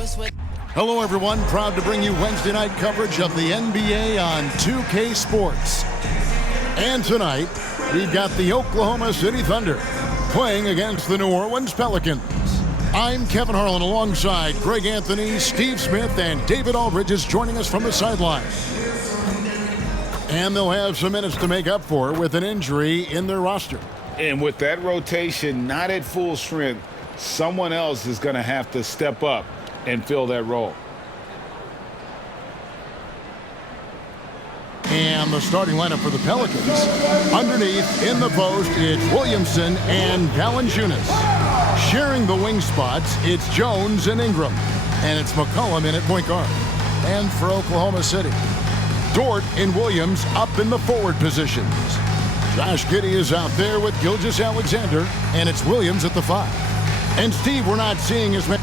Hello, everyone. Proud to bring you Wednesday night coverage of the NBA on 2K Sports. And tonight, we've got the Oklahoma City Thunder playing against the New Orleans Pelicans. I'm Kevin Harlan alongside Greg Anthony, Steve Smith, and David Aldridge is joining us from the sideline. And they'll have some minutes to make up for with an injury in their roster. And with that rotation not at full strength, someone else is going to have to step up and fill that role. And the starting lineup for the Pelicans. Underneath, in the post, it's Williamson and Valanciunas. Sharing the wing spots, it's Jones and Ingram. And it's McCollum in at point guard. And for Oklahoma City, Dort and Williams up in the forward positions. Josh Giddey is out there with Gilgeous-Alexander, and it's Williams at the 5. And Steve, we're not seeing as many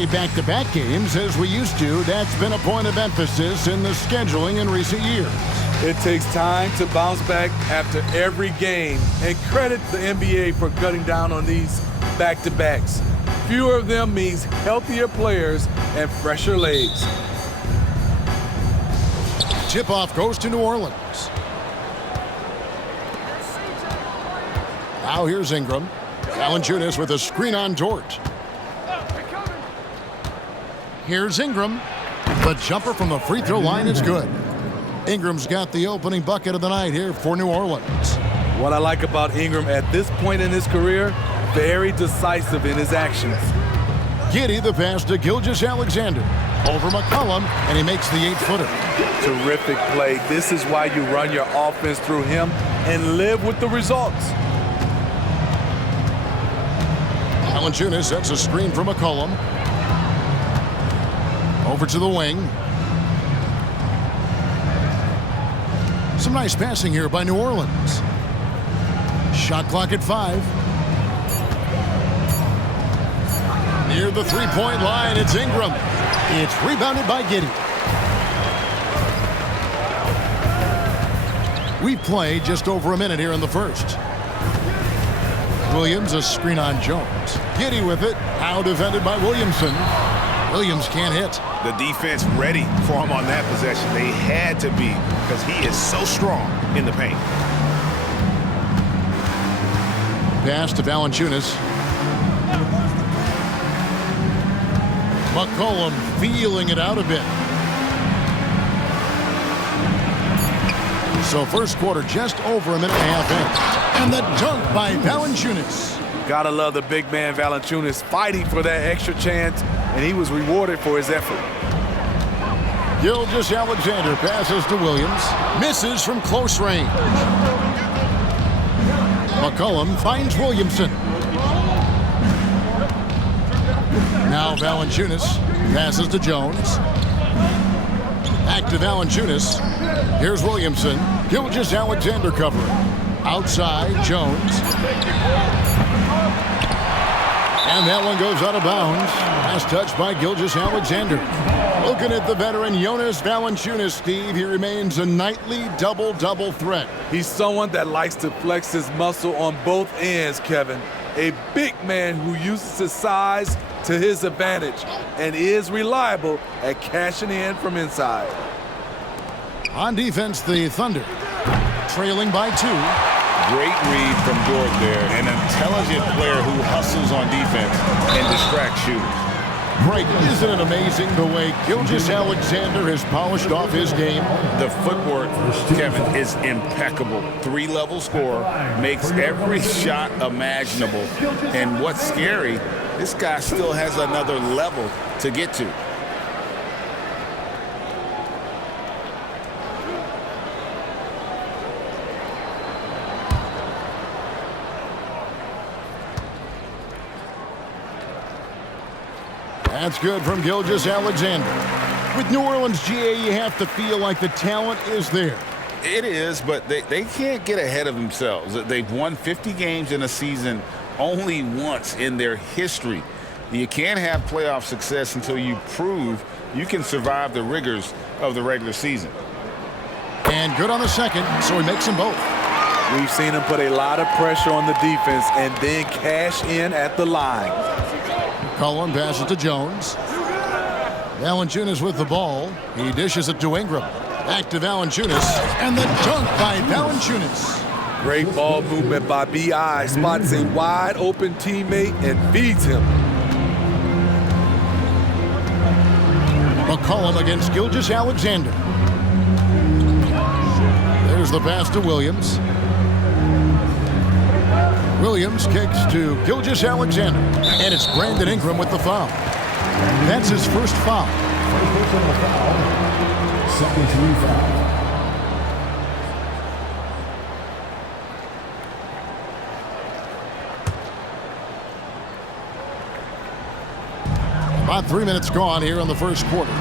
many back-to-back games as we used to. That's been a point of emphasis in the scheduling in recent years. It takes time to bounce back after every game, and credit the NBA for cutting down on these back-to-backs. Fewer of them means healthier players and fresher legs. Tip-off goes to New Orleans. Now here's Ingram. Valanciunas with a screen on Dort. Here's Ingram. The jumper from the free throw line is good. Ingram's got the opening bucket of the night here for New Orleans. What I like about Ingram at this point in his career, very decisive in his actions. Giddey the pass to Gilgeous-Alexander. Over McCollum, and he makes the 8-footer. Terrific play. This is why you run your offense through him and live with the results. Valanciunas sets a screen for McCollum. Over to the wing. Some nice passing here by New Orleans. Shot clock at 5. Near the three-point line, it's Ingram. It's rebounded by Giddey. We've played just over a minute here in the first. Williams, a screen on Jones. Giddey with it. Now defended by Williamson. Williams can't hit. The defense ready for him on that possession. They had to be, because he is so strong in the paint. Pass to Valanciunas. McCollum feeling it out a bit. So first quarter just over a minute and a half in. And the dunk by Valanciunas. Gotta love the big man Valanciunas fighting for that extra chance, and he was rewarded for his effort. Gilgeous-Alexander passes to Williams. Misses from close range. McCollum finds Williamson. Now Valanciunas passes to Jones. Back to Valanciunas. Here's Williamson. Gilgeous-Alexander covering. Outside, Jones. And that one goes out of bounds. Last touch by Gilgeous-Alexander. Looking at the veteran Jonas Valanciunas, Steve, he remains a nightly double-double threat. He's someone that likes to flex his muscle on both ends, Kevin. A big man who uses his size to his advantage and is reliable at cashing in from inside. On defense, the Thunder trailing by 2. Great read from Dort there. An intelligent player who hustles on defense and distracts shooters. Greg, isn't it amazing the way Gilgeous-Alexander has polished off his game? The footwork, Kevin, is impeccable. 3-level scorer, makes every shot imaginable. And what's scary, this guy still has another level to get to. That's good from Gilgeous-Alexander. With New Orleans, GA, you have to feel like the talent is there. It is, but they can't get ahead of themselves. They've won 50 games in a season only once in their history. You can't have playoff success until you prove you can survive the rigors of the regular season. And good on the second, so he makes them both. We've seen him put a lot of pressure on the defense and then cash in at the line. McCollum passes to Jones. Valanciunas with the ball. He dishes it to Ingram. Back to Valanciunas. And the dunk by Valanciunas. Great ball movement by B.I. Spots a wide open teammate and feeds him. McCollum against Gilgeous-Alexander. There's the pass to Williams. Williams kicks to Gilgeous-Alexander. And it's Brandon Ingram with the foul. That's his first foul. Second team foul. About 3 minutes gone here in the first quarter.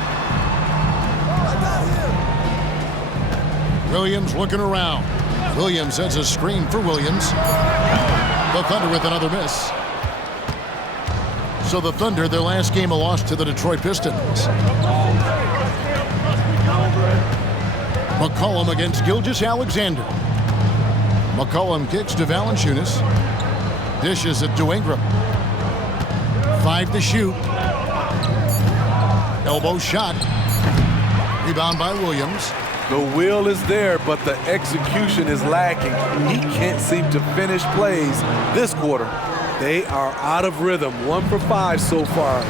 Williams looking around. Williams sets a screen for Williams. The Thunder with another miss. So the Thunder, their last game, a loss to the Detroit Pistons. McCollum against Gilgeous-Alexander. McCollum kicks to Valanciunas. Dishes it to Ingram. 5 to shoot. Elbow shot. Rebound by Williams. The will is there, but the execution is lacking. He can't seem to finish plays this quarter. They are out of rhythm, 1 for 5 so far.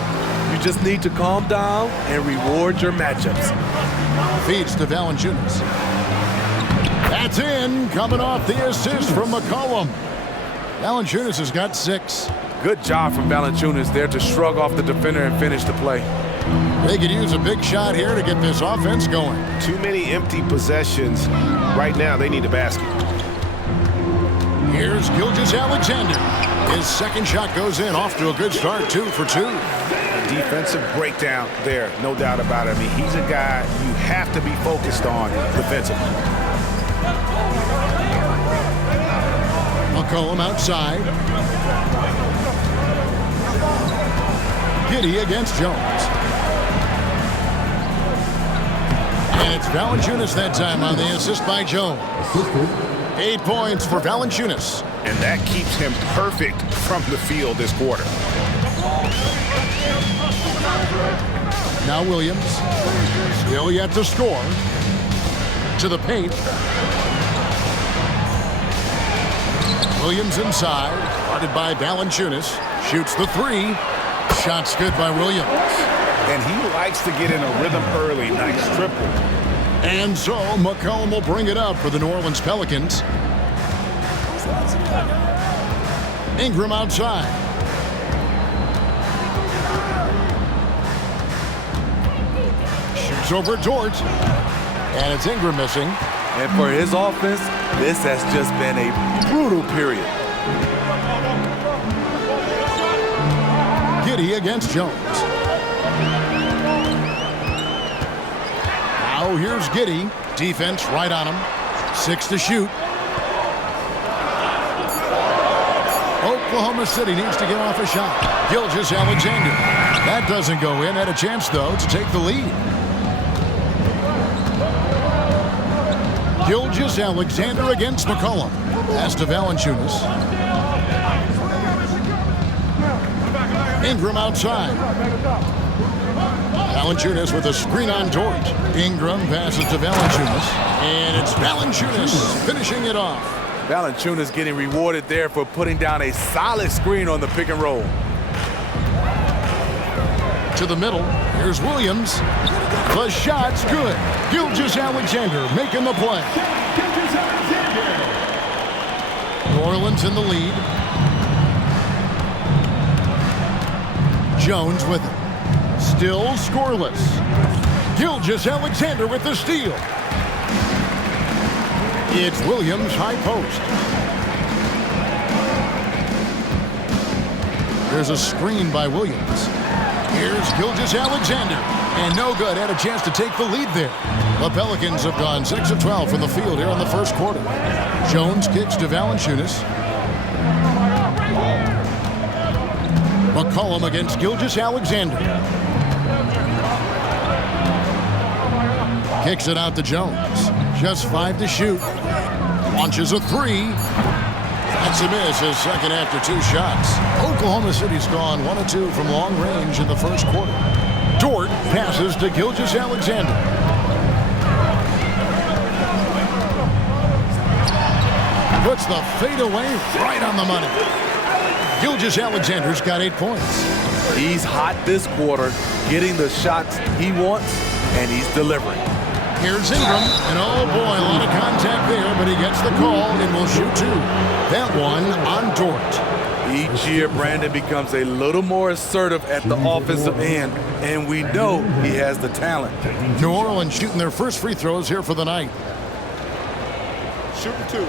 You just need to calm down and reward your matchups. Feeds to Valanciunas. That's in, coming off the assist from McCollum. Valanciunas has got 6. Good job from Valanciunas there to shrug off the defender and finish the play. They could use a big shot here to get this offense going. Too many empty possessions. Right now, they need a basket. Here's Gilgeous-Alexander. His second shot goes in, off to a good start, 2 for 2. A defensive breakdown there, no doubt about it. I mean, he's a guy you have to be focused on defensively. McCollum outside. Giddey against Jones. And it's Valanciunas that time on the assist by Jones. 8 points for Valanciunas. And that keeps him perfect from the field this quarter. Now Williams. Still yet to score. To the paint. Williams inside. Guarded by Valanciunas. Shoots the 3. Shot's good by Williams. And he likes to get in a rhythm early. Nice triple. And so McCollum will bring it up for the New Orleans Pelicans. Ingram outside. Shoots over Dort. And it's Ingram missing. And for his offense, this has just been a brutal period. Giddey against Jones. Now here's Giddey. Defense right on him. 6 to shoot. Oklahoma City needs to get off a shot. Gilgeous-Alexander. That doesn't go in. Had a chance, though, to take the lead. Gilgeous-Alexander against McCollum. Pass to Valanciunas. Ingram outside. Valanciunas with a screen on Dort. Ingram passes to Valanciunas. And it's Valanciunas finishing it off. Valanciunas getting rewarded there for putting down a solid screen on the pick and roll. To the middle. Here's Williams. The shot's good. Gilgeous-Alexander making the play. New Orleans in the lead. Jones with it. Still scoreless. Gilgeous-Alexander with the steal. It's Williams high post. There's a screen by Williams. Here's Gilgeous-Alexander. And no good. Had a chance to take the lead there. The Pelicans have gone 6 of 12 from the field here in the first quarter. Jones kicks to Valanciunas. McCollum against Gilgeous-Alexander. Kicks it out to Jones. Just 5 to shoot. Launches a 3. That's a miss, his second after 2 shots. Oklahoma City's gone 1 of 2 from long range in the first quarter. Dort passes to Gilgeous-Alexander. Puts the fadeaway right on the money. Gilgeous-Alexander's got 8 points. He's hot this quarter, getting the shots he wants, and he's delivering. Here's Ingram, and oh boy, a lot of contact there, but he gets the call and will shoot 2. That one on Dort. Each year, Brandon becomes a little more assertive at the offensive end, and we know he has the talent. New Orleans shooting their first free throws here for the night. Shooting 2.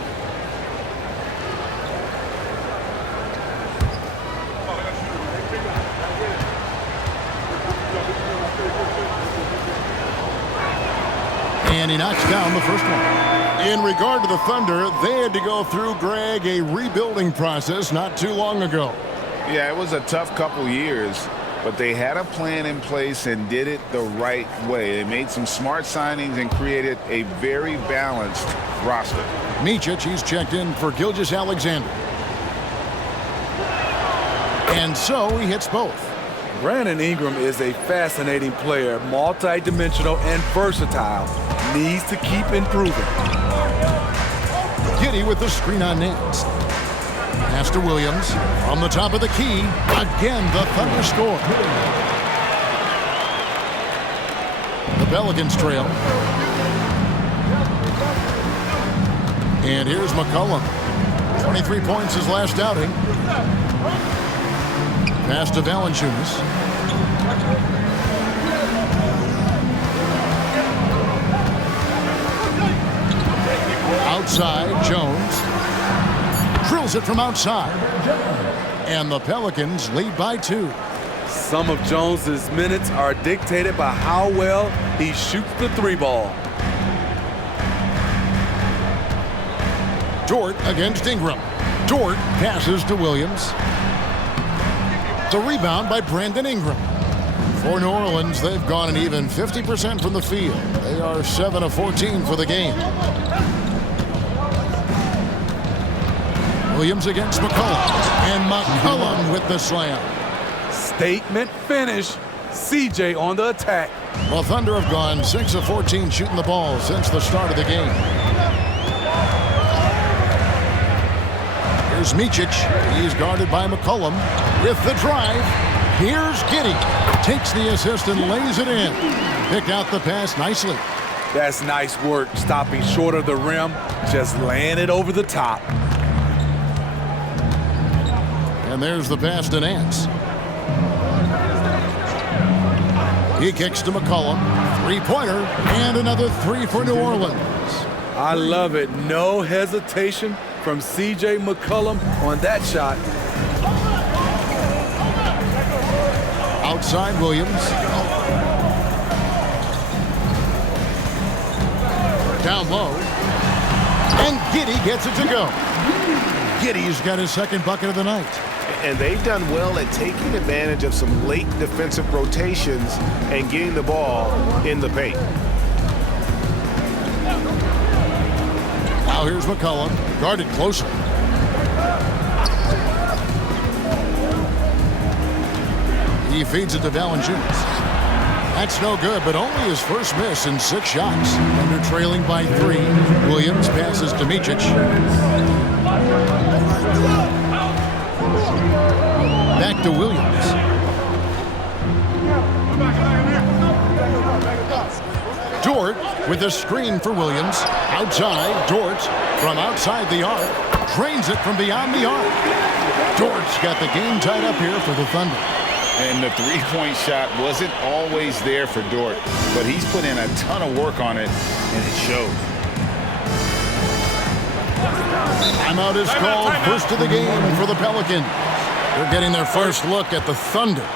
And he knocks down the first one. In regard to the Thunder, they had to go through, Greg, a rebuilding process not too long ago. Yeah, it was a tough couple years, but they had a plan in place and did it the right way. They made some smart signings and created a very balanced roster. Micic, he's checked in for Gilgeous-Alexander. And so he hits both. Brandon Ingram is a fascinating player, multi-dimensional and versatile. Needs to keep improving. Giddey with the screen on Nance. Pass to Williams. On the top of the key. Again, the Thunder score. The Pelicans trail. And here's McCollum. 23 points his last outing. Pass to Valanciunas. Outside, Jones. Drills it from outside. And the Pelicans lead by 2. Some of Jones's minutes are dictated by how well he shoots the 3-ball. Dort against Ingram. Dort passes to Williams. The rebound by Brandon Ingram. For New Orleans, they've gone an even 50% from the field. They are 7 of 14 for the game. Williams against McCollum. And McCollum with the slam. Statement finish. CJ on the attack. The Thunder have gone 6 of 14 shooting the ball since the start of the game. Here's Micic. He's guarded by McCollum with the drive. Here's Giddey. Takes the assist and lays it in. Picked out the pass nicely. That's nice work, stopping short of the rim, just laying it over the top. And there's the pass to Nance. He kicks to McCollum. Three-pointer and another 3 for New Orleans. I love it. No hesitation from C.J. McCollum on that shot. Outside Williams. Down low. And Giddey gets it to go. Giddey's got his second bucket of the night. And they've done well at taking advantage of some late defensive rotations and getting the ball in the paint. Now here's McCollum, guarded closely. He feeds it to Valanciunas. That's no good, but only his first miss in 6 shots. Under trailing by 3. Williams passes to Micic. Back to Williams. Dort with a screen for Williams. Outside, Dort from outside the arc. Drains it from beyond the arc. Dort's got the game tied up here for the Thunder. And the three-point shot wasn't always there for Dort, but he's put in a ton of work on it, and it shows. Timeout is called. First of the game for the Pelicans. They're getting their first look at the Thunder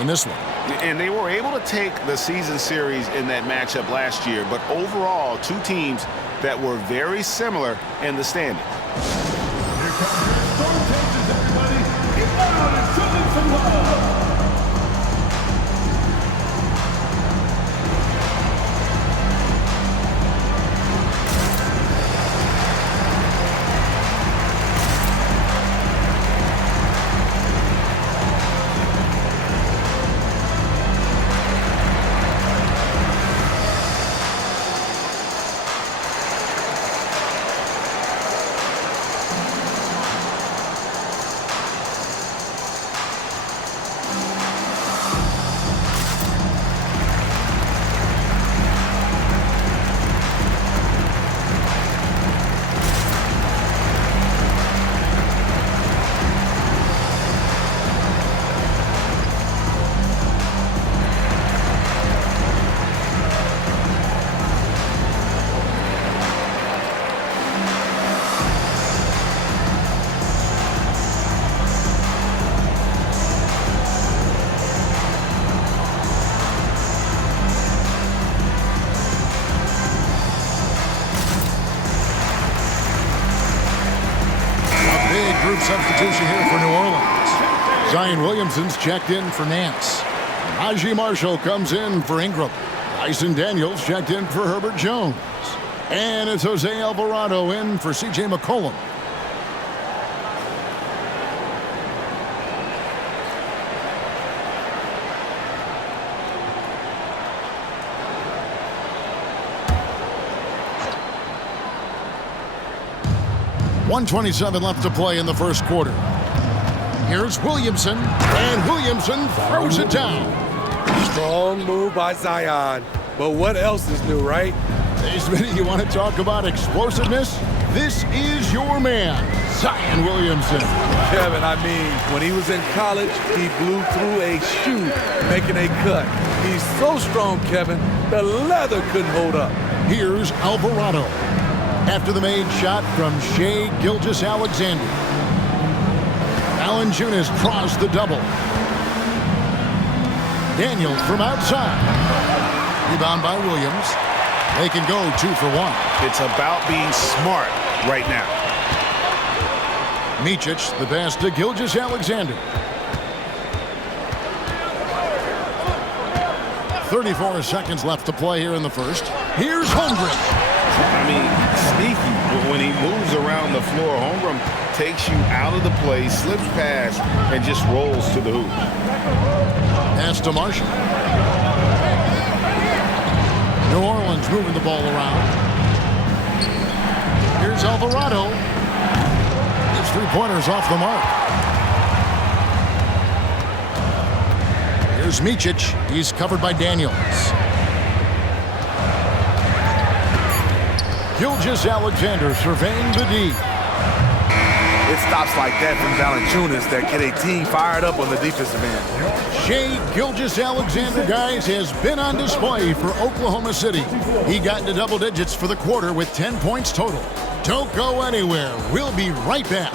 in this one. And they were able to take the season series in that matchup last year, but overall, 2 teams that were very similar in the standings. Here comes your Stone Texas, everybody. Get loud and show them some love. Substitution here for New Orleans. Zion Williamson's checked in for Nance. Najee Marshall comes in for Ingram. Dyson Daniels checked in for Herbert Jones. And it's Jose Alvarado in for C.J. McCollum. .127 left to play in the first quarter. Here's Williamson, and Williamson throws it down. Strong move by Zion. But what else is new, right? Hey, Smitty, you want to talk about explosiveness? This is your man, Zion Williamson. Kevin, I mean, when he was in college, he blew through a shoe making a cut. He's so strong, Kevin, the leather couldn't hold up. Here's Alvarado. After the made shot from Shai Gilgeous-Alexander. Valanciunas draws the double. Daniels from outside. Rebound by Williams. They can go 2 for 1. It's about being smart right now. Micic, the pass to Gilgeous-Alexander. 34 seconds left to play here in the first. Here's Holmgren. I mean, sneaky. When he moves around the floor, Holmgren takes you out of the play, slips past, and just rolls to the hoop. Pass to Marshall. New Orleans moving the ball around. Here's Alvarado. His three-pointers off the mark. Here's Micic. He's covered by Daniels. Gilgeous-Alexander surveying the D. It's stops like that from Valanciunas that get a team fired up on the defensive end. Shai Gilgeous-Alexander, guys, has been on display for Oklahoma City. He got into double digits for the quarter with 10 points total. Don't go anywhere. We'll be right back.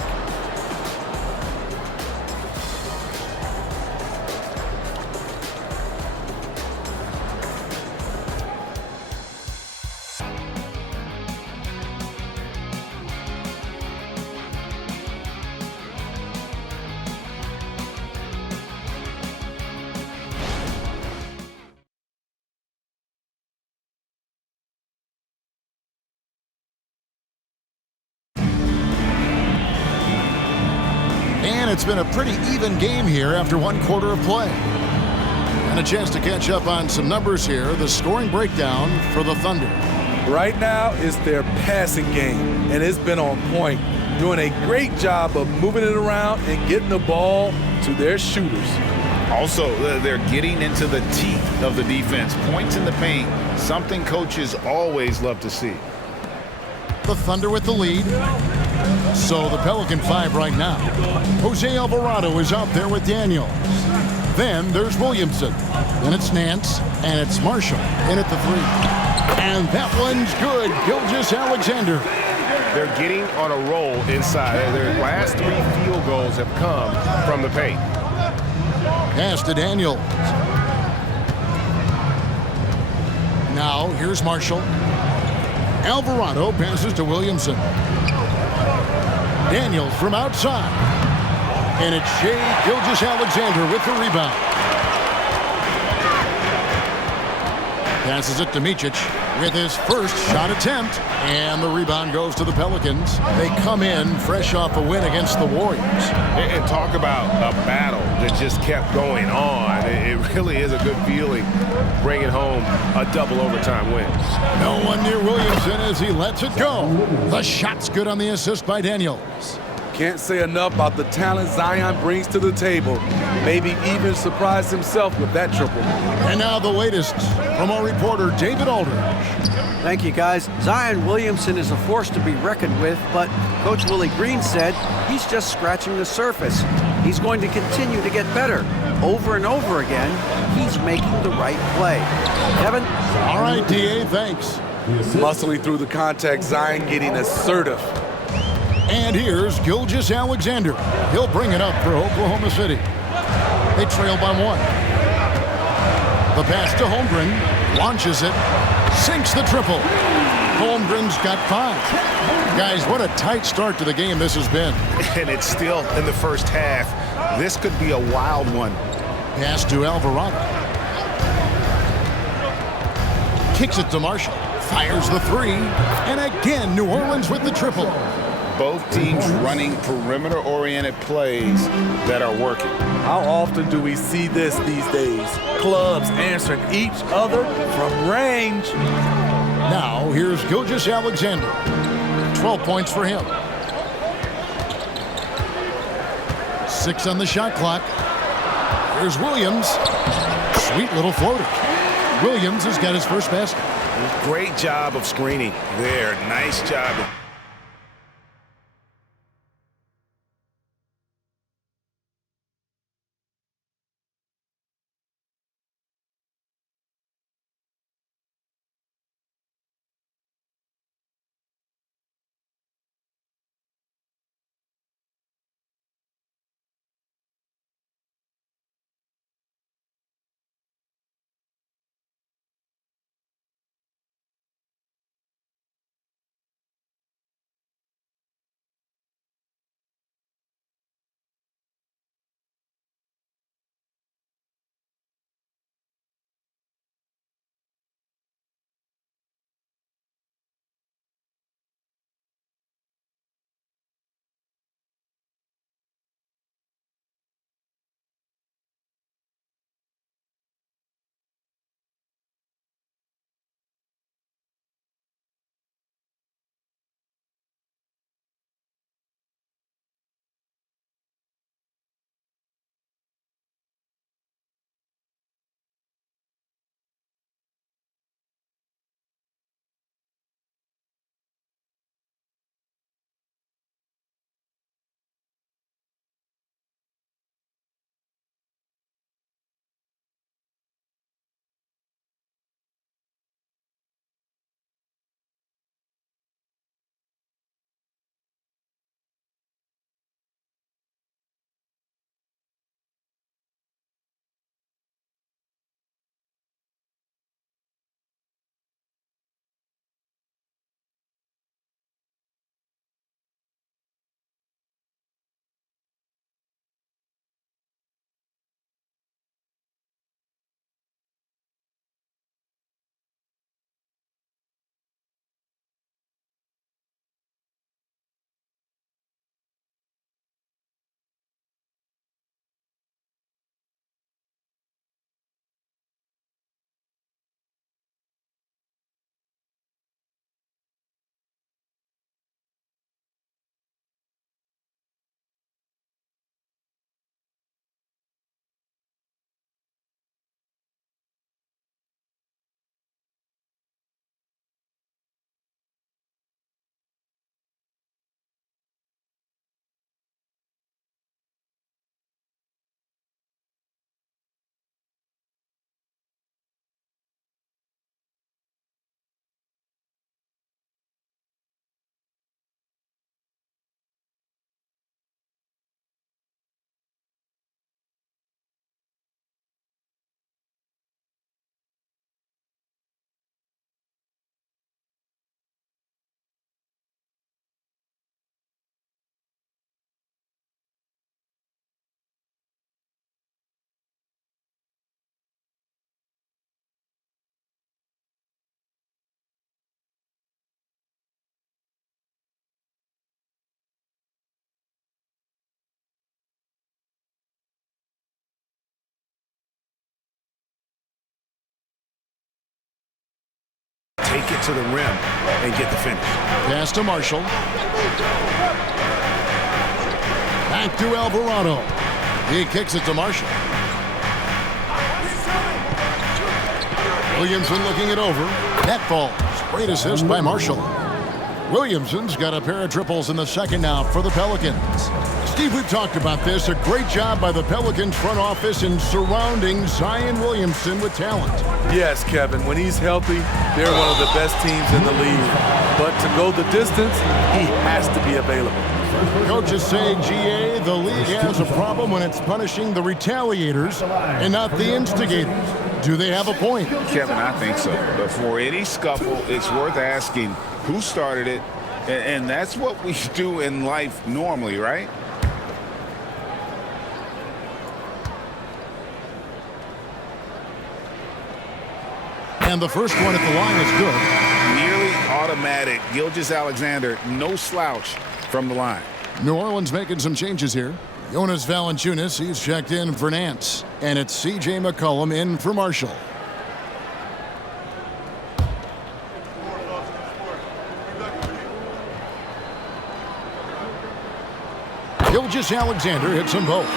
And it's been a pretty even game here after one quarter of play. And a chance to catch up on some numbers here. The scoring breakdown for the Thunder. Right now, it's their passing game, and it's been on point. Doing a great job of moving it around and getting the ball to their shooters. Also, they're getting into the teeth of the defense. Points in the paint, something coaches always love to see. The Thunder with the lead. So the Pelican 5 right now. Jose Alvarado is out there with Daniels. Then there's Williamson. Then it's Nance. And it's Marshall in at the 3. And that one's good. Gilgeous-Alexander. They're getting on a roll inside. Their last 3 field goals have come from the paint. Pass to Daniels. Now here's Marshall. Alvarado passes to Williamson. Daniels from outside. And it's Shai Gilgeous-Alexander with the rebound. Passes it to Micic with his first shot attempt. And the rebound goes to the Pelicans. They come in fresh off a win against the Warriors. And talk about a battle that just kept going on. It really is a good feeling bringing home a double overtime win. No one near Williamson as he lets it go. The shot's good on the assist by Daniels. Can't say enough about the talent Zion brings to the table. Maybe even surprise himself with that triple. And now the latest from our reporter, David Aldridge. Thank you, guys. Zion Williamson is a force to be reckoned with, but Coach Willie Green said he's just scratching the surface. He's going to continue to get better. Over and over again, he's making the right play. Kevin? All right, D.A., thanks. Muscling through the contact, Zion getting assertive. And here's Gilgeous-Alexander. He'll bring it up for Oklahoma City. They trail by 1. The pass to Holmgren. Launches it. Sinks the triple. Holmgren's got 5. Guys, what a tight start to the game this has been. And it's still in the first half. This could be a wild one. Pass to Alvarado. Kicks it to Marshall. Fires the 3. And again, New Orleans with the triple. Both teams running perimeter-oriented plays that are working. How often do we see this these days? Clubs answering each other from range. Now, here's Gilgeous-Alexander. 12 points for him. 6 on the shot clock. Here's Williams. Sweet little floater. Williams has got his first basket. Great job of screening there. Nice job. Take it to the rim and get the finish. Pass to Marshall. Back to Alvarado. He kicks it to Marshall. Williamson looking it over. Net falls. Great assist by Marshall. Williamson's got a pair of triples in the second now for the Pelicans. Steve, we've talked about this. A great job by the Pelicans front office in surrounding Zion Williamson with talent. Yes, Kevin. When he's healthy, they're one of the best teams in the league. But to go the distance, he has to be available. Coaches say, GA, the league has a problem when it's punishing the retaliators and not the instigators. Do they have a point? Kevin, I think so. Before any scuffle, it's worth asking who started it, and that's what we do in life normally, right? And the first one at the line is good. Nearly automatic. Gilgeous-Alexander, no slouch from the line. New Orleans making some changes here. Jonas Valanciunas, he's checked in for Nance. And it's C.J. McCollum in for Marshall. Gilgeous-Alexander hits them both.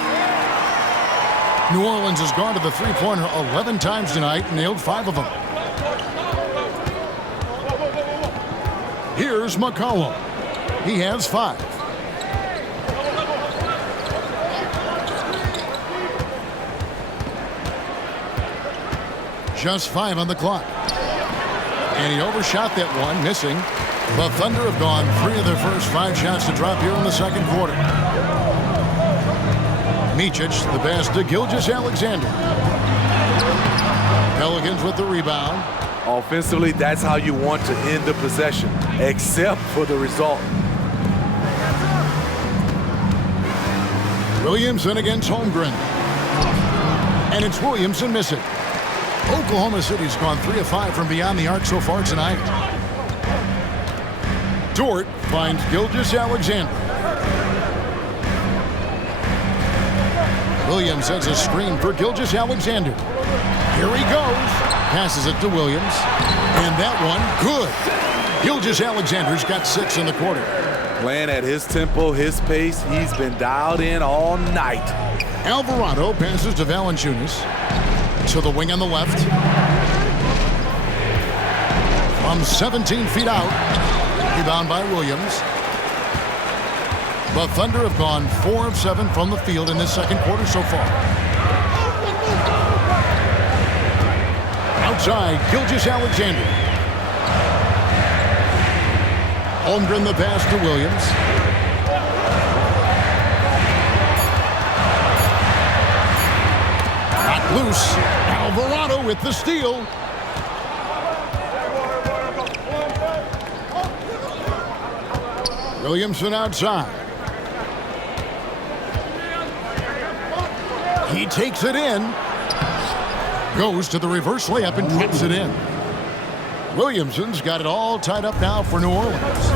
New Orleans has gone to the three-pointer 11 times tonight and nailed 5 of them. Here's McCollum. He has 5. Just 5 on the clock. And he overshot that one, missing. The Thunder have gone 3 of their first 5 shots to drop here in the second quarter. Micic, the pass to Gilgeous-Alexander. Pelicans with the rebound. Offensively, that's how you want to end the possession, except for the result. Williamson against Holmgren. And it's Williamson missing. Oklahoma City's gone 3 of 5 from beyond the arc so far tonight. Dort finds Gilgeous-Alexander. Williams sets a screen for Gilgeous-Alexander. Here he goes. Passes it to Williams. And that one, good. Gilgeous-Alexander's got 6 in the quarter. Playing at his tempo, his pace, he's been dialed in all night. Alvarado passes to Valanciunas. To the wing on the left. From 17 feet out. Rebound by Williams. The Thunder have gone 4 of 7 from the field in this second quarter so far. Outside, Gilgeous-Alexander. Holmgren the pass to Williams. Not loose. Alvarado with the steal. Williamson outside. He takes it in. Goes to the reverse layup and drops it in. Williamson's got it all tied up now for New Orleans.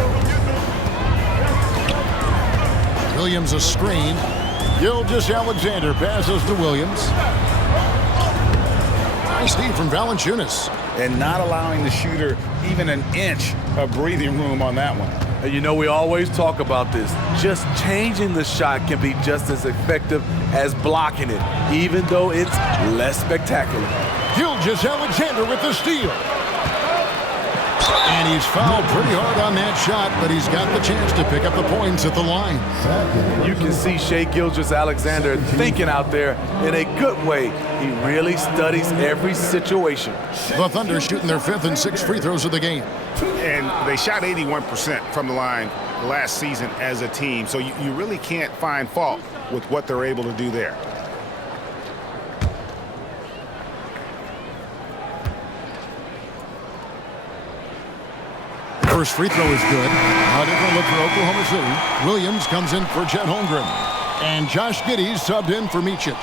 Williams a screen. Gilgeous-Alexander passes to Williams. Nice feed from Valanciunas. And not allowing the shooter even an inch of breathing room on that one. And you know, we always talk about this. Just changing the shot can be just as effective as blocking it, even though it's less spectacular. Gilgeous-Alexander with the steal. And he's fouled pretty hard on that shot, but he's got the chance to pick up the points at the line. You can see Shai Gilgeous-Alexander thinking out there in a good way. He really studies every situation. The Thunder shooting their 5th and 6th free throws of the game. And they shot 81% from the line last season as a team, so you really can't find fault with what they're able to do there. First free throw is good. A different look for Oklahoma City. Williams comes in for Chet Holmgren. And Josh Giddey's subbed in for Micic.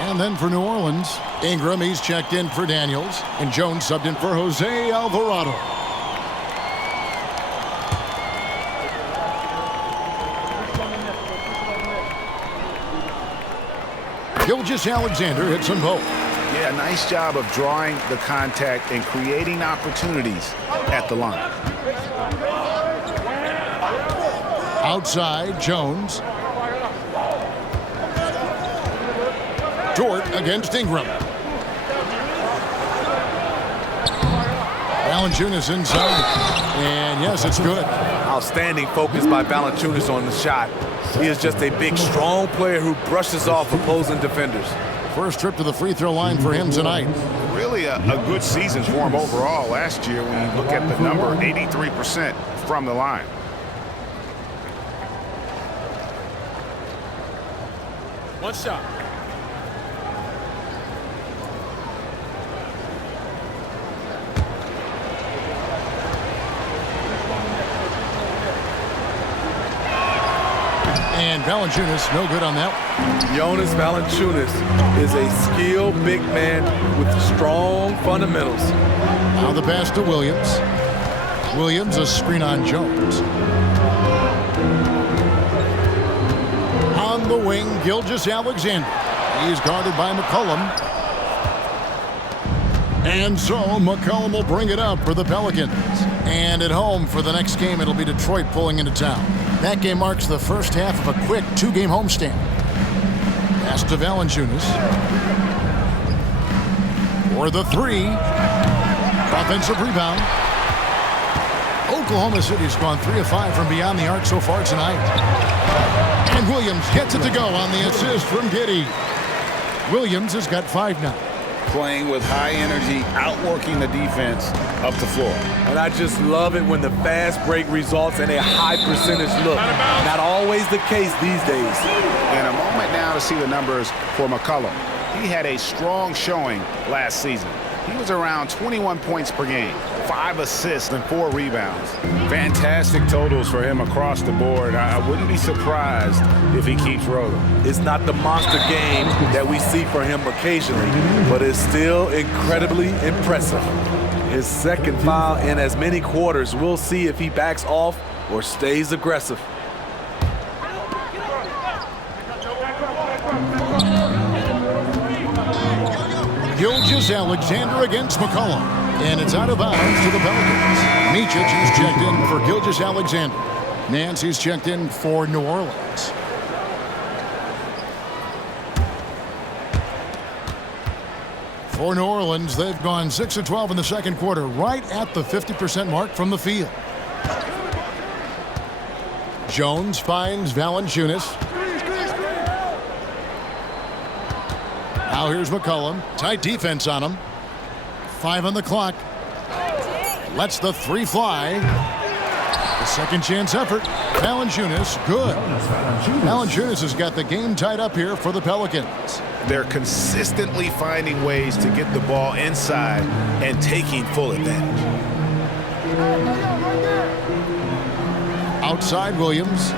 And then for New Orleans, Ingram, he's checked in for Daniels. And Jones subbed in for Jose Alvarado. Gilgeous-Alexander hits them both. Yeah, nice job of drawing the contact and creating opportunities at the line. Outside, Jones. Dort against Ingram. Valanciunas inside. And yes, it's good. Outstanding focus by Valanciunas on the shot. He is just a big, strong player who brushes off opposing defenders. First trip to the free throw line for him tonight. Really a good season for him overall last year when you look at the number, 83% from the line. One shot. And Valanciunas, no good on that one. Jonas Valanciunas is a skilled big man with strong fundamentals. Now the pass to Williams. Williams, a screen on Jones. On the wing, Gilgeous-Alexander. He's guarded by McCollum. And so McCollum will bring it up for the Pelicans. And at home for the next game, it'll be Detroit pulling into town. That game marks the first half of a quick two-game homestand. Pass to Valanciunas. For the three. Offensive rebound. Oklahoma City's gone 3 of 5 from beyond the arc so far tonight. And Williams gets it to go on the assist from Giddey. Williams has got 5 now. Playing with high energy, outworking the defense up the floor. And I just love it when the fast break results in a high percentage look. Not always the case these days. And a moment now to see the numbers for McCollum. He had a strong showing last season. He was around 21 points per game, 5 assists and 4 rebounds. Fantastic totals for him across the board. I wouldn't be surprised if he keeps rolling. It's not the monster game that we see for him occasionally, but it's still incredibly impressive. His second foul in as many quarters. We'll see if he backs off or stays aggressive. Gilgeous-Alexander against McCollum. And it's out of bounds to the Pelicans. Micic is checked in for Gilgeous-Alexander. Nancy's checked in for New Orleans. For New Orleans, they've gone 6 of 12 in the second quarter, right at the 50% mark from the field. Jones finds Valanciunas. Now here's McCollum. Tight defense on him. 5 on the clock. Lets the 3 fly. The second chance effort. Valanciunas, good. Valanciunas has got the game tied up here for the Pelicans. They're consistently finding ways to get the ball inside and taking full advantage. Outside Williams.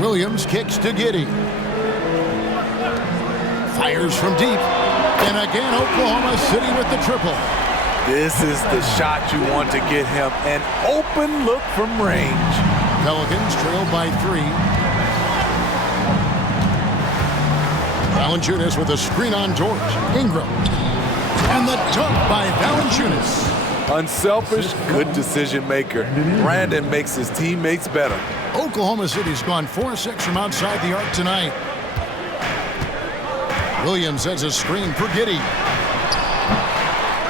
Williams kicks to Giddey. Fires from deep. And again, Oklahoma City with the triple. This is the shot you want to get him. An open look from range. Pelicans trail by 3. Valanciunas with a screen on George. Ingram. And the dunk by Valanciunas. Unselfish, good decision maker. Brandon makes his teammates better. Oklahoma City's gone 4-6 from outside the arc tonight. Williams sets a screen for Giddey.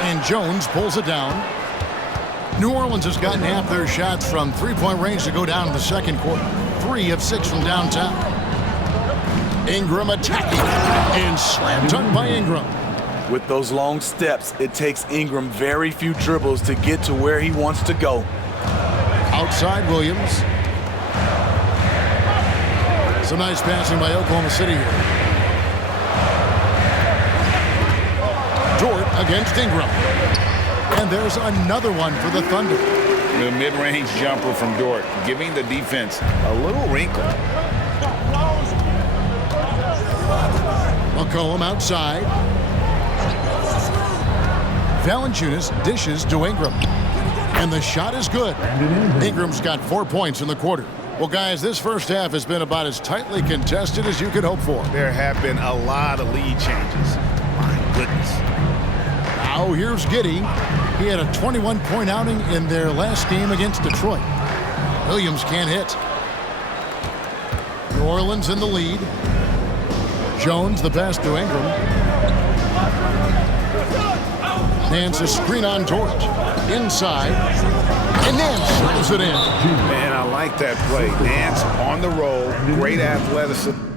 And Jones pulls it down. New Orleans has gotten half their shots from three-point range to go down in the second quarter. 3 of 6 from downtown. Ingram attacking. And slam dunk by Ingram. With those long steps, it takes Ingram very few dribbles to get to where he wants to go. Outside Williams. Some nice passing by Oklahoma City here. Dort against Ingram. And there's another one for the Thunder. The mid-range jumper from Dort, giving the defense a little wrinkle. McCollum outside. Valanciunas dishes to Ingram. And the shot is good. Ingram's got 4 points in the quarter. Well, guys, this first half has been about as tightly contested as you could hope for. There have been a lot of lead changes. My goodness. Now here's Giddey. He had a 21-point outing in their last game against Detroit. Williams can't hit. New Orleans in the lead. Jones the pass to Ingram. Nance a screen on George. Inside. And Nance slams it in. Man, I like that play. Nance on the roll. Great athleticism.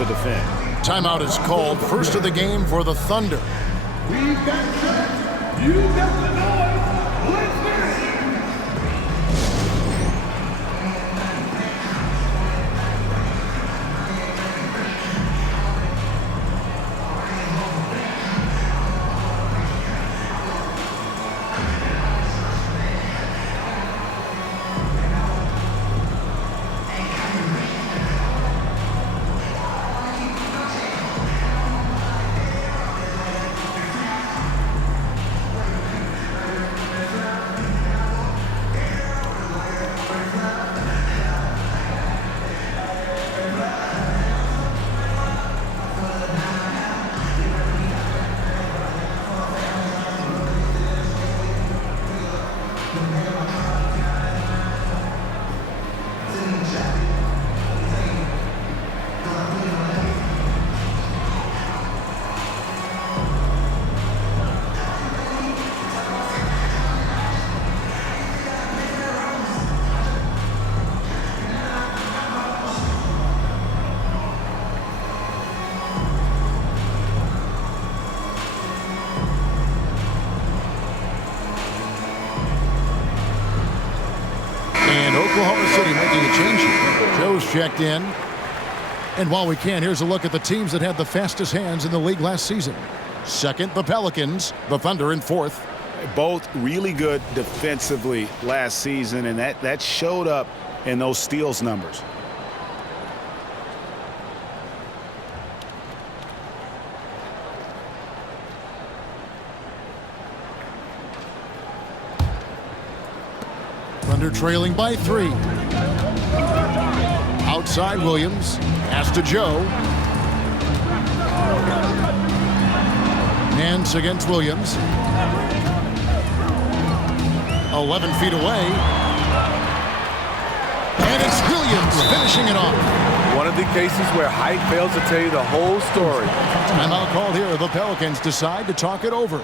to defend. Timeout is called. First of the game for the Thunder. We've got shots. You got the noise. Let's get it. Oklahoma City making a change here. Joe's checked in. And while we can, here's a look at the teams that had the fastest hands in the league last season. Second, the Pelicans. The Thunder in fourth. Both really good defensively last season, and that showed up in those steals numbers. Thunder trailing by 3. Outside Williams. Pass to Joe. Nance against Williams. 11 feet away. And it's Williams finishing it off. One of the cases where height fails to tell you the whole story. Timeout called here. The Pelicans decide to talk it over.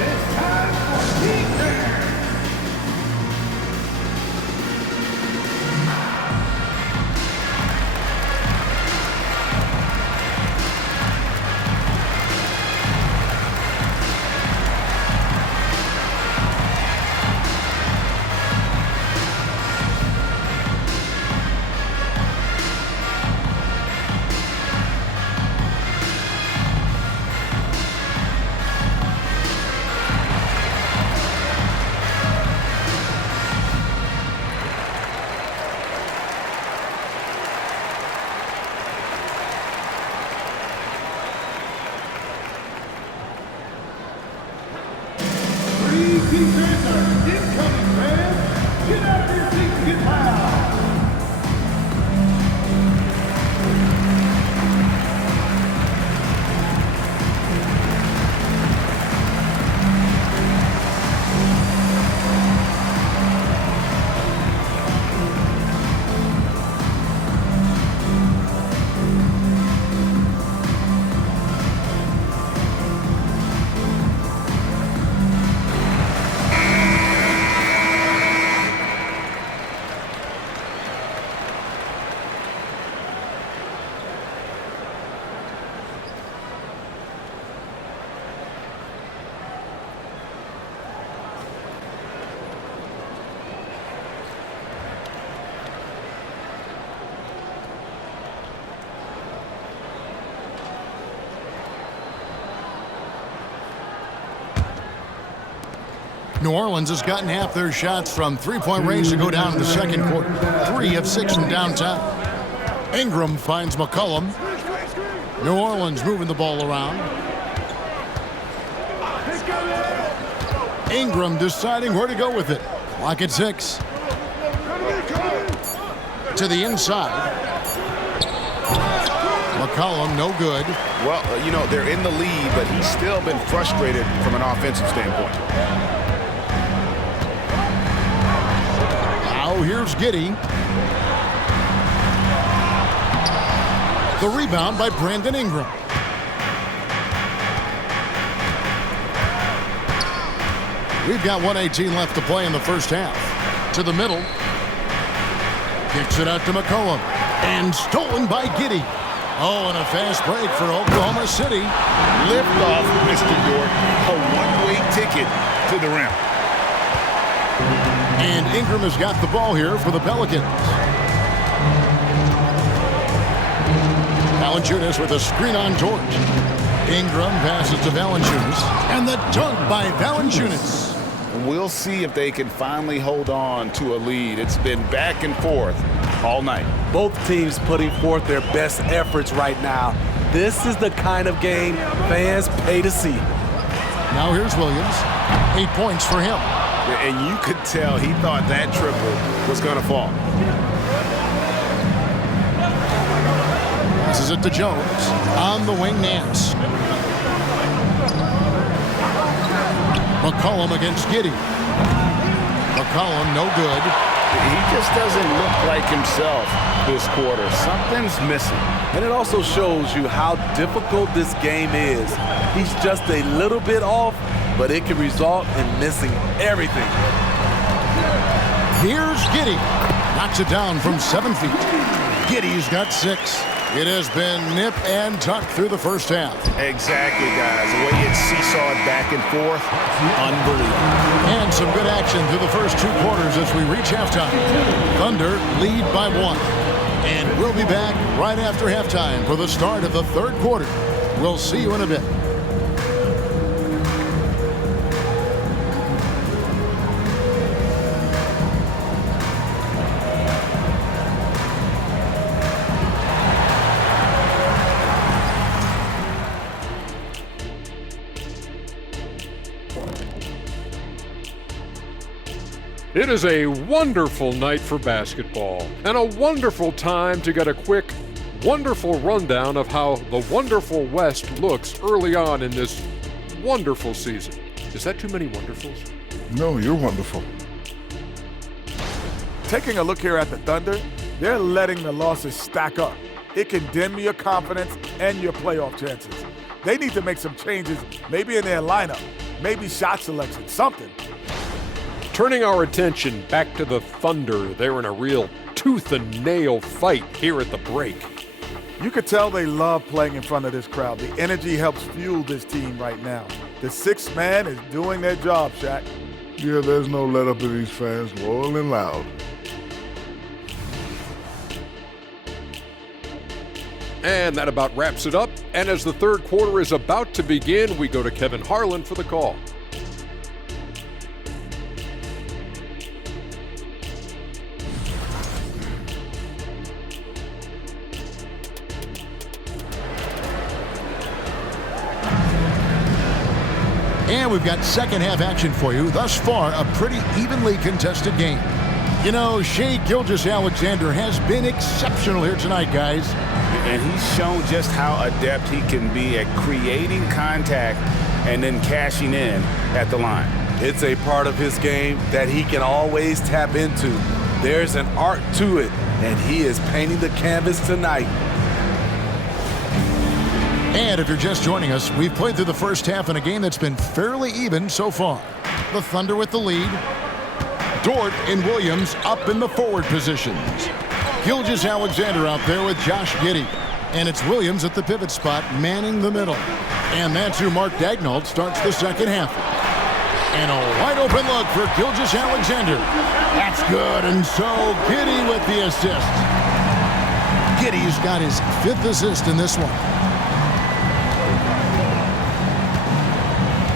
It's time for defense. Defense are incoming, man. Get out of your seats and get loud. New Orleans has gotten half their shots from three-point range to go down in the second quarter. 3 of 6 from downtown. Ingram finds McCollum. New Orleans moving the ball around. Ingram deciding where to go with it. Clock at 6. To the inside. McCollum, no good. Well, you know, they're in the lead, but he's still been frustrated from an offensive standpoint. Now here's Giddey. The rebound by Brandon Ingram. We've got 1:18 left to play in the first half. To the middle. Kicks it out to McCollum. And stolen by Giddey. Oh, and a fast break for Oklahoma City. Lift off, Mr. Dort. A one-way ticket to the rim. And Ingram has got the ball here for the Pelicans. Valanciunas with a screen on George. Ingram passes to Valanciunas. And the dunk by Valanciunas. We'll see if they can finally hold on to a lead. It's been back and forth all night. Both teams putting forth their best efforts right now. This is the kind of game fans pay to see. Now here's Williams. 8 points for him. And you could tell he thought that triple was going to fall. Passes it to Jones. On the wing, Nance. McCollum against Giddey. McCollum, no good. He just doesn't look like himself this quarter. Something's missing. And it also shows you how difficult this game is. He's just a little bit off, but it can result in missing everything. Here's Giddey. Knocks it down from 7 feet. Giddey's got 6. It has been nip and tuck through the first half. Exactly, guys. The way it seesawed back and forth, unbelievable. And some good action through the first 2 quarters as we reach halftime. Thunder lead by 1. And we'll be back right after halftime for the start of the 3rd quarter. We'll see you in a bit. It is a wonderful night for basketball and a wonderful time to get a quick, wonderful rundown of how the wonderful West looks early on in this wonderful season. Is that too many wonderfuls? No, you're wonderful. Taking a look here at the Thunder, they're letting the losses stack up. It can dim your confidence and your playoff chances. They need to make some changes, maybe in their lineup, maybe shot selection, something. Turning our attention back to the Thunder, they're in a real tooth and nail fight here at the break. You could tell they love playing in front of this crowd. The energy helps fuel this team right now. The 6th man is doing their job, Shaq. Yeah, there's no let up in these fans, loyal and loud. And that about wraps it up. And as the 3rd quarter is about to begin, we go to Kevin Harlan for the call. And we've got second half action for you. Thus far, a pretty evenly contested game. You know, Shai Gilgeous-Alexander has been exceptional here tonight, guys. And he's shown just how adept he can be at creating contact and then cashing in at the line. It's a part of his game that he can always tap into. There's an art to it, and he is painting the canvas tonight. And if you're just joining us, we've played through the first half in a game that's been fairly even so far. The Thunder with the lead. Dort and Williams up in the forward positions. Gilgeous-Alexander out there with Josh Giddey. And it's Williams at the pivot spot, manning the middle. And that's who Mark Daigneault starts the second half. And a wide open look for Gilgeous-Alexander. That's good, and so Giddey with the assist. Giddey's got his 5th assist in this one.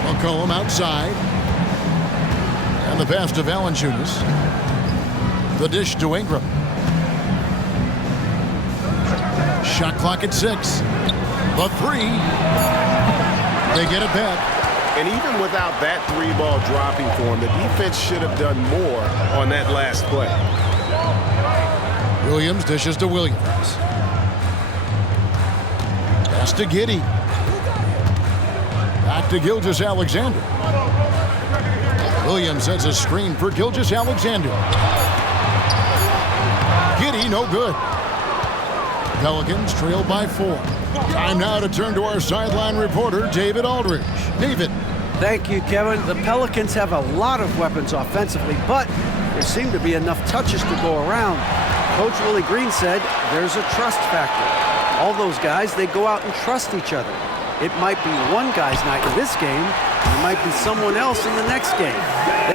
McCollum outside. And the pass to Valanciunas. The dish to Ingram. Shot clock at 6. The 3. They get it back. And even without that 3-ball dropping for him, the defense should have done more on that last play. Williams dishes to Williams. Pass to Giddey. Back to Gilgeous-Alexander. Williams sets a screen for Gilgeous-Alexander. Giddey, no good. Pelicans trail by 4. Time now to turn to our sideline reporter, David Aldridge. David. Thank you, Kevin. The Pelicans have a lot of weapons offensively, but there seem to be enough touches to go around. Coach Willie Green said there's a trust factor. All those guys, they go out and trust each other. It might be one guy's night in this game, it might be someone else in the next game.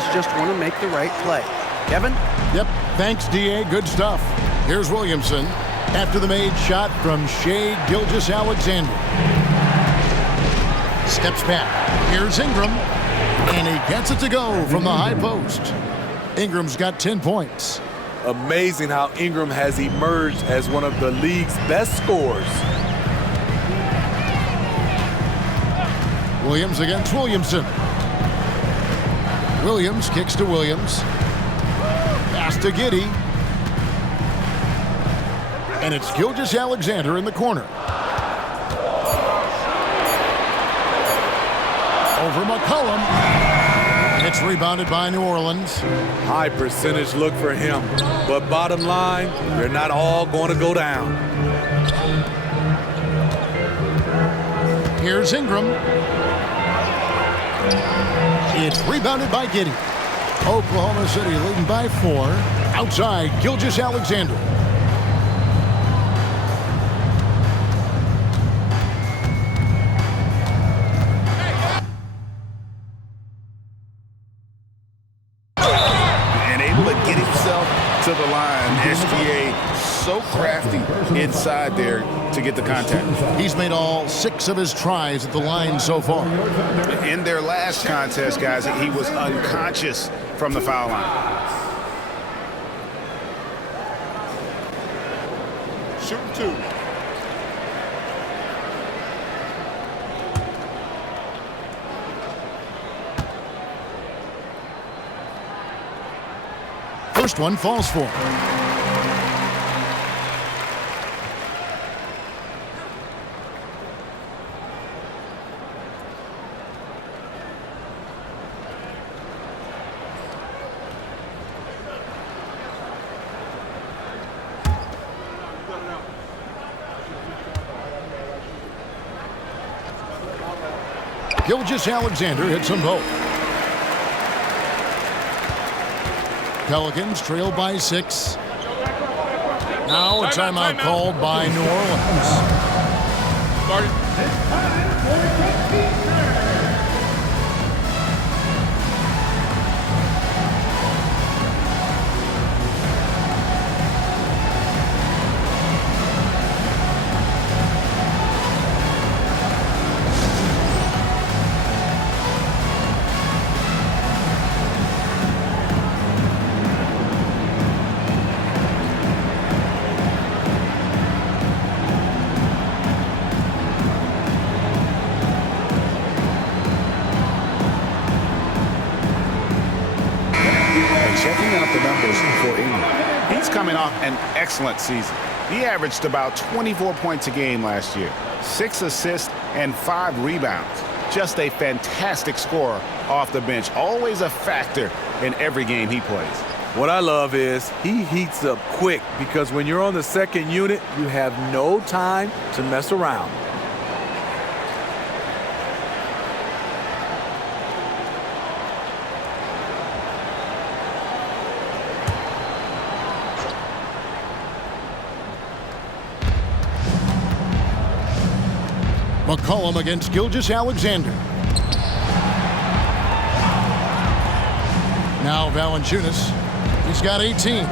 Guys just want to make the right play. Kevin? Yep, thanks, D.A. Good stuff. Here's Williamson after the made shot from Shai Gilgeous-Alexander. Steps back. Here's Ingram. And he gets it to go from the high post. Ingram's got 10 points. Amazing how Ingram has emerged as one of the league's best scorers. Williams against Williamson. Williams kicks to Williams. Pass to Giddey. And it's Gilgeous-Alexander in the corner. Over McCollum. It's rebounded by New Orleans. High percentage look for him. But bottom line, they're not all going to go down. Here's Ingram. It's rebounded by Giddey. Oklahoma City leading by 4. Outside, Gilgeous-Alexander. To the line. SGA so crafty inside there to get the contact. He's made all 6 of his tries at the line so far. In their last contest, guys, he was unconscious from the foul line. Shooting 2. First one falls for. Gilgeous-Alexander hits them both. Pelicans trail by 6. Now a timeout called by New Orleans. Coming off an excellent season. He averaged about 24 points a game last year, 6 assists and 5 rebounds. Just a fantastic scorer off the bench, always a factor in every game he plays. What I love is he heats up quick because when you're on the second unit, you have no time to mess around. McCollum against Gilgeous-Alexander. Now Valanciunas. He's got 18.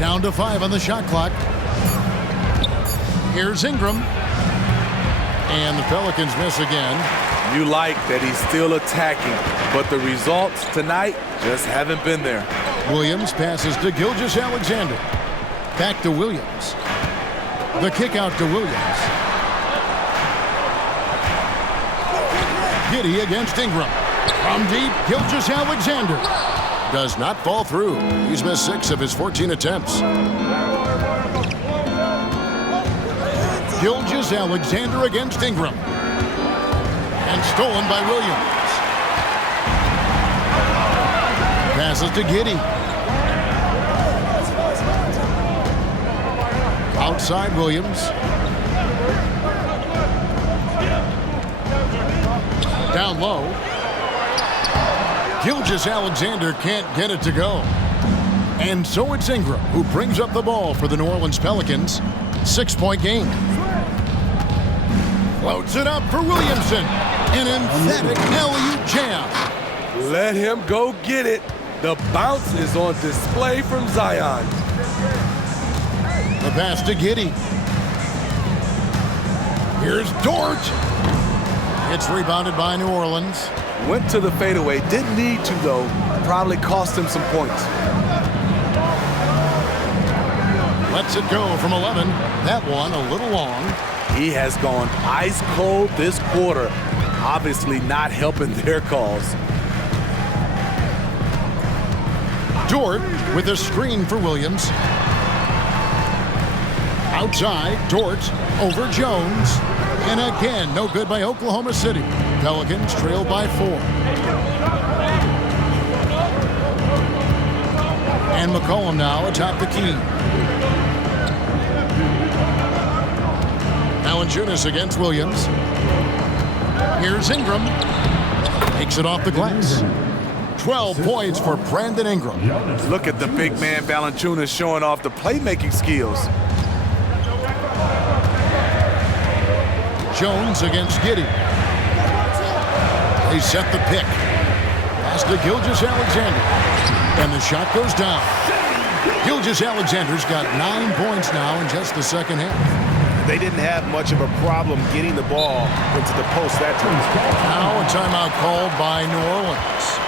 Down to 5 on the shot clock. Here's Ingram. And the Pelicans miss again. You like that he's still attacking, but the results tonight just haven't been there. Williams passes to Gilgeous-Alexander. Back to Williams. The kick out to Williams. Giddey against Ingram. From deep, Gilgeous-Alexander does not fall through. He's missed 6 of his 14 attempts. Gilgeous-Alexander against Ingram. And stolen by Williams. Passes to Giddey. Outside Williams. Down low. Gilgeous-Alexander can't get it to go. And so it's Ingram who brings up the ball for the New Orleans Pelicans. 6-point game. Floats it up for Williamson. An emphatic alley-oop jam. Let him go get it. The bounce is on display from Zion. The pass to Giddey. Here's Dort. It's rebounded by New Orleans. Went to the fadeaway. Didn't need to, though. Probably cost him some points. Lets it go from 11. That one a little long. He has gone ice cold this quarter. Obviously not helping their cause. Dort with a screen for Williams. Outside, Dort over Jones. And again, no good by Oklahoma City. Pelicans trail by 4. And McCollum now atop the key. Valanciunas against Williams. Here's Ingram. Takes it off the glass. 12 points for Brandon Ingram. Look at the big man Valanciunas showing off the playmaking skills. Jones against Giddey. They set the pick. Pass to Gilgeous-Alexander. And the shot goes down. Gilgeous-Alexander's got 9 points now in just the second half. They didn't have much of a problem getting the ball into the post that time. Now a timeout called by New Orleans.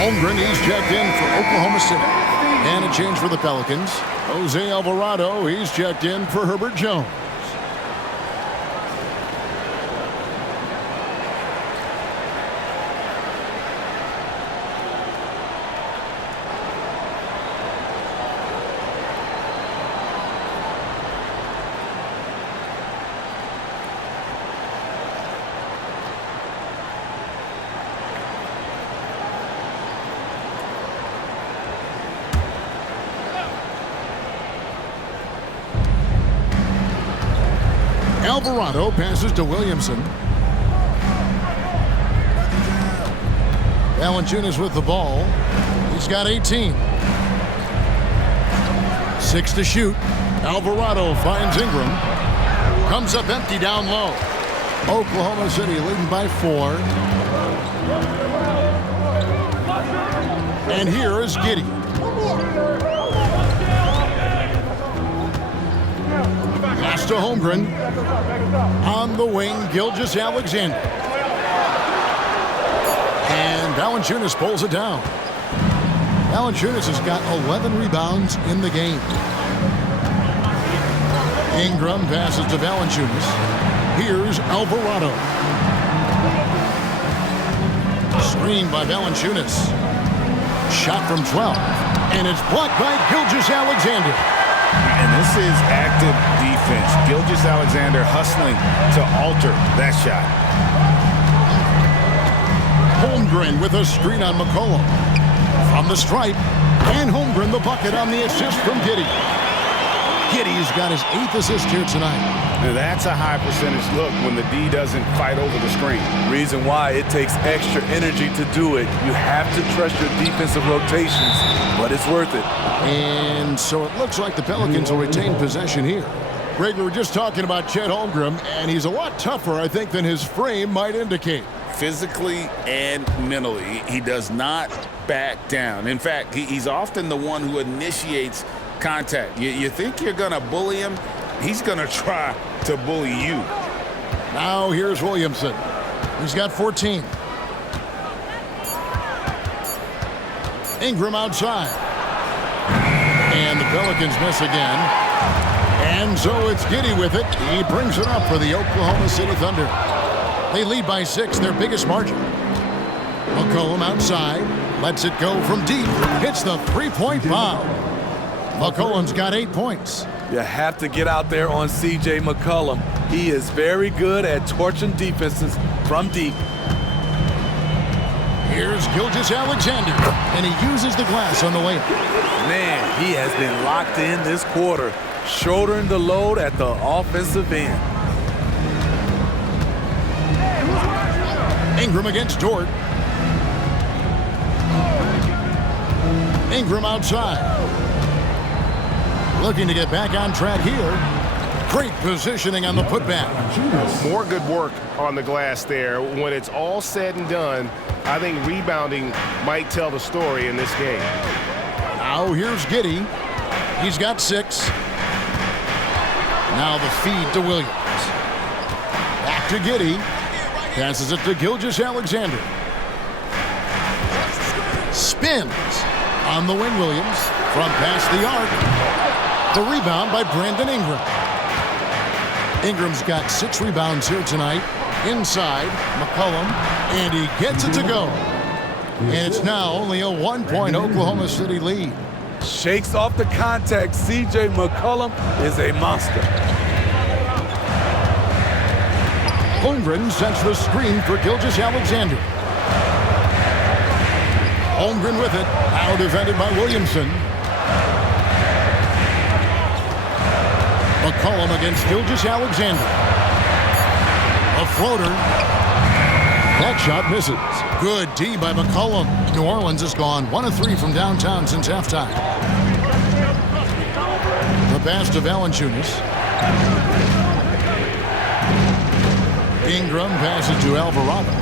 Holmgren, he's checked in for Oklahoma City. And a change for the Pelicans. Jose Alvarado, he's checked in for Herbert Jones. Alvarado passes to Williamson. Valanciunas with the ball. He's got 18. 6 to shoot. Alvarado finds Ingram. Comes up empty down low. Oklahoma City leading by 4. And here is Giddey. Pass to Holmgren. On the wing, Gilgeous-Alexander. And Valanciunas pulls it down. Valanciunas has got 11 rebounds in the game. Ingram passes to Valanciunas. Here's Alvarado. Screen by Valanciunas. Shot from 12. And it's blocked by Gilgeous-Alexander. And this is active defense. Gilgeous-Alexander hustling to alter that shot. Holmgren with a screen on McCollum. From the stripe. And Holmgren the bucket on the assist from Giddey. Giddey's got his 8th assist here tonight. Now that's a high percentage look when the D doesn't fight over the screen. Reason why it takes extra energy to do it. You have to trust your defensive rotations, but it's worth it. And so it looks like the Pelicans will retain possession here. Greg, we were just talking about Chet Holmgren, and he's a lot tougher, I think, than his frame might indicate. Physically and mentally, he does not back down. In fact, he's often the one who initiates contact. You think you're going to bully him, he's going to try to bully you. Now here's Williamson. He's got 14. Ingram outside. And the Pelicans miss again. And so it's Giddey with it. He brings it up for the Oklahoma City Thunder. They lead by 6, their biggest margin. McCollum outside, lets it go from deep, hits the three-point bomb. McCollum's got 8 points. You have to get out there on C.J. McCollum. He is very good at torching defenses from deep. Here's Gilgeous-Alexander, and he uses the glass on the layup. Man, he has been locked in this quarter, shouldering the load at the offensive end. Ingram against Dort. Ingram outside. Looking to get back on track here. Great positioning on the putback. More good work on the glass there. When it's all said and done, I think rebounding might tell the story in this game. Now here's Giddey. He's got 6. Now the feed to Williams. Back to Giddey. Passes it to Gilgeous-Alexander. Spins on the wing, Williams. From past the arc. The rebound by Brandon Ingram. Ingram's got 6 rebounds here tonight. Inside, McCollum, and he gets it to go. And it's now only a 1-point Oklahoma City lead. Shakes off the contact. C.J. McCollum is a monster. Holmgren sets the screen for Gilgeous-Alexander. Holmgren with it. Now defended by Williamson. McCollum against Gilgeous-Alexander. A floater. That shot misses. Good D by McCollum. New Orleans has gone 1 of 3 from downtown since halftime. The pass to Valanciunas. Ingram passes to Alvarado.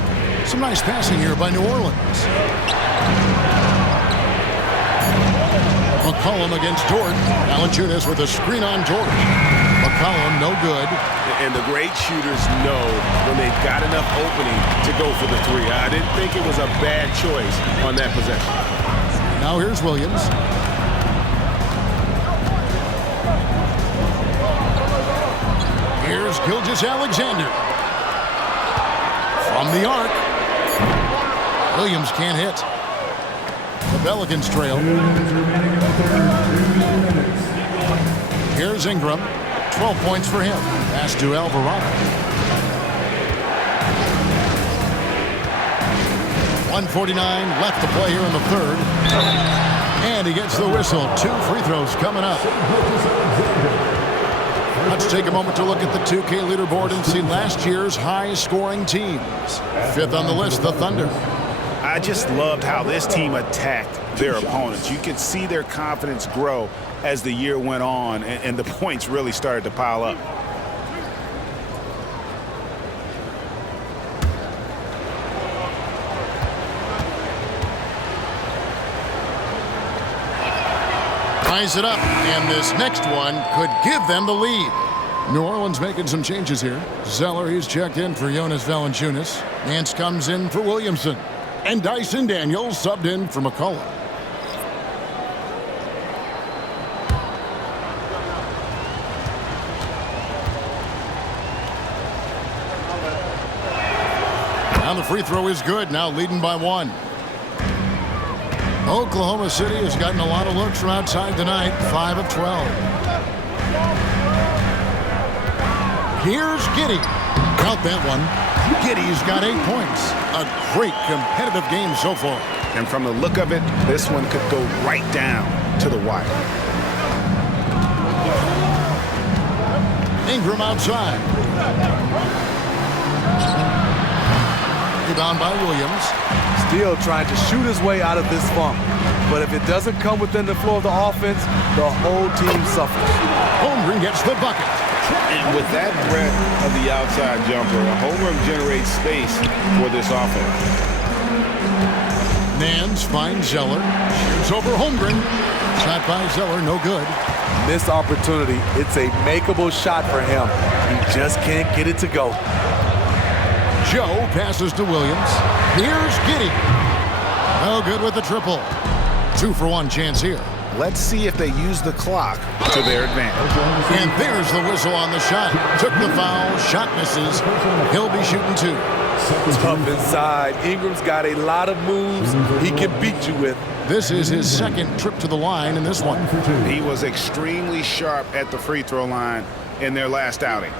Some nice passing here by New Orleans. McCollum against Dort. Valanciunas with a screen on Dort. McCollum no good. And the great shooters know when they've got enough opening to go for the 3. I didn't think it was a bad choice on that possession. Now here's Williams. Here's Gilgeous-Alexander. From the arc. Williams can't hit. The Pelicans trail. Here's Ingram. 12 points for him. Pass to Alvarado. 1:49 left to play here in the third. And he gets the whistle. 2 free throws coming up. Let's take a moment to look at the 2K leaderboard and see last year's high-scoring teams. 5th on the list, the Thunder. I just loved how this team attacked their opponents. You could see their confidence grow as the year went on, and the points really started to pile up. Ties it up, and this next one could give them the lead. New Orleans making some changes here. Zeller, he's checked in for Jonas Valanciunas. Nance comes in for Williamson. And Dyson Daniels subbed in for McCollum. Now the free throw is good, now leading by 1. Oklahoma City has gotten a lot of looks from outside tonight, 5 of 12. Here's Giddey. Count that one. Giddey's got 8 points. A great competitive game so far. And from the look of it, this one could go right down to the wire. Ingram outside. Rebound by Williams. Still trying to shoot his way out of this funk. But if it doesn't come within the flow of the offense, the whole team suffers. Holmgren gets the bucket. And with that threat of the outside jumper, Holmgren generates space for this offense. Nance finds Zeller. Shoots over Holmgren. Shot by Zeller, no good. Missed opportunity. It's a makeable shot for him. He just can't get it to go. Joe passes to Williams. Here's Giddey. No good with the triple. 2-for-1 chance here. Let's see if they use the clock to their advantage. And there's the whistle on the shot. Took the foul, shot misses. He'll be shooting 2. Tough inside. Ingram's got a lot of moves he can beat you with. This is his second trip to the line in this one. He was extremely sharp at the free throw line in their last outing.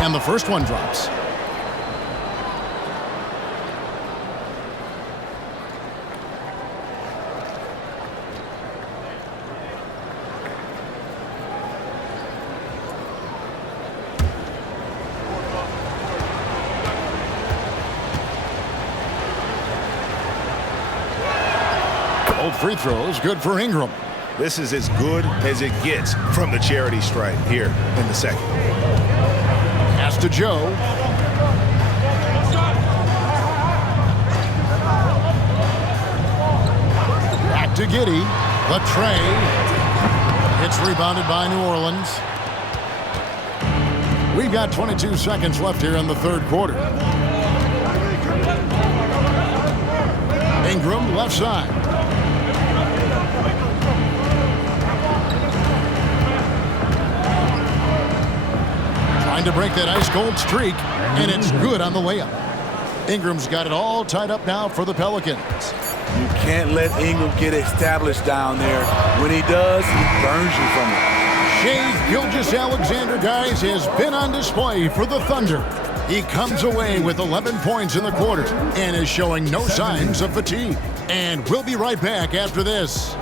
And the first one drops. Both free throws good for Ingram. This is as good as it gets from the charity stripe here in the second. Pass to Joe. Back to Giddey. The tray. It's rebounded by New Orleans. We've got 22 seconds left here in the third quarter. Ingram left side. Trying to break that ice-cold streak, and it's good on the layup. Ingram's got it all tied up now for the Pelicans. You can't let Ingram get established down there. When he does, he burns you from it. Shai Gilgeous-Alexander, guys, has been on display for the Thunder. He comes away with 11 points in the quarter and is showing no signs of fatigue. And we'll be right back after this.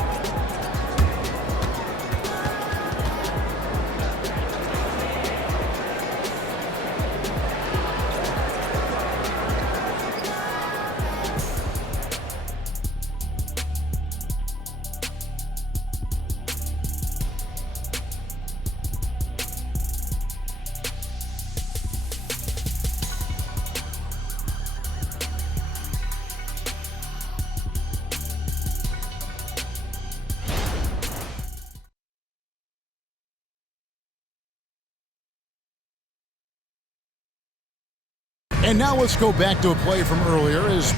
And now let's go back to a play from earlier as